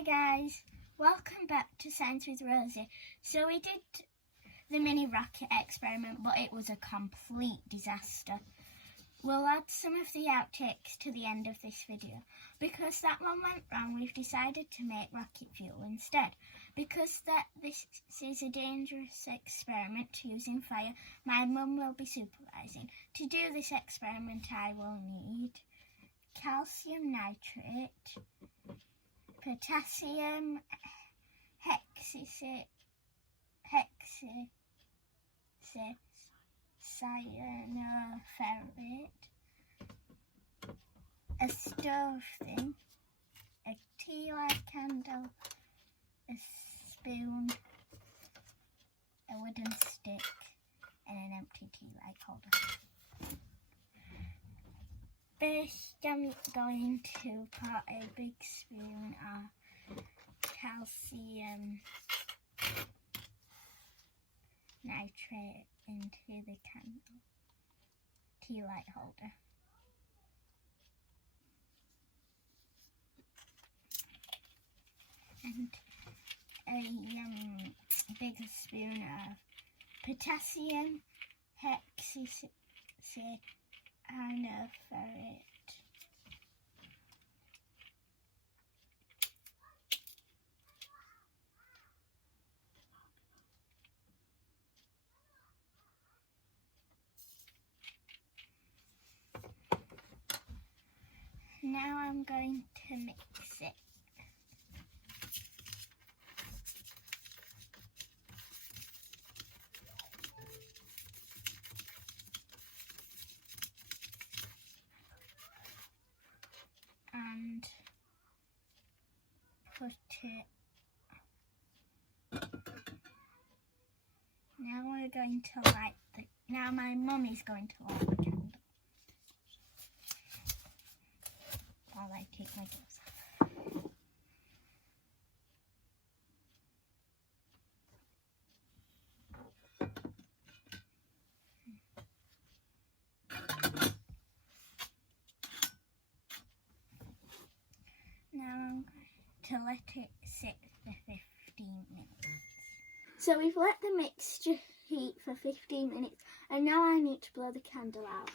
Hi guys, welcome back to Science with Rosie. So we did the mini rocket experiment, but it was a complete disaster. We'll add some of the outtakes to the end of this video. Because that one went wrong, we've decided to make rocket fuel instead. Because this is a dangerous experiment using fire, my mum will be supervising. To do this experiment, I will need calcium nitrate, potassium cyanoferrate, a stove thing, a tea light candle, a spoon, a wooden stick, and an empty tea light holder. First, I'm going to put a big spoon of calcium nitrate into the candle tea light holder. And a bigger spoon of potassium hexanoferrate. Now I'm going to mix it. And put it. Now we're going to light the. Now my mum is going to light the candle. While I take my gloves off. Now I'm going to let it sit for 15 minutes. So we've let the mixture heat for 15 minutes and now I need to blow the candle out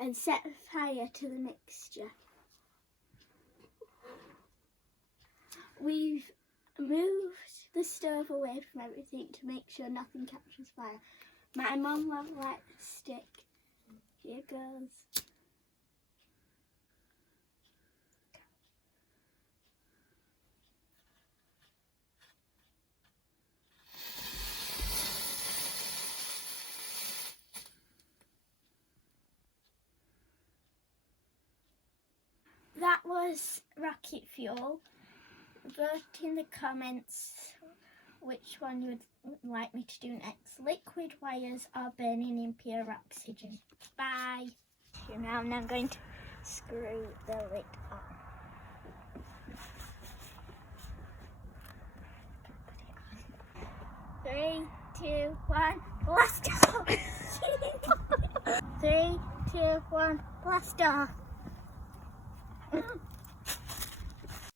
and set fire to the mixture. We've moved the stove away from everything to make sure nothing catches fire. My mum will light the stick. Here goes. That was rocket fuel. Vote in the comments which one you would like me to do next. Liquid wires or burning in pure oxygen. Bye. Now I'm going to screw the lid on. 3, 2, 1, blast off! 3, 2, 1, blast off!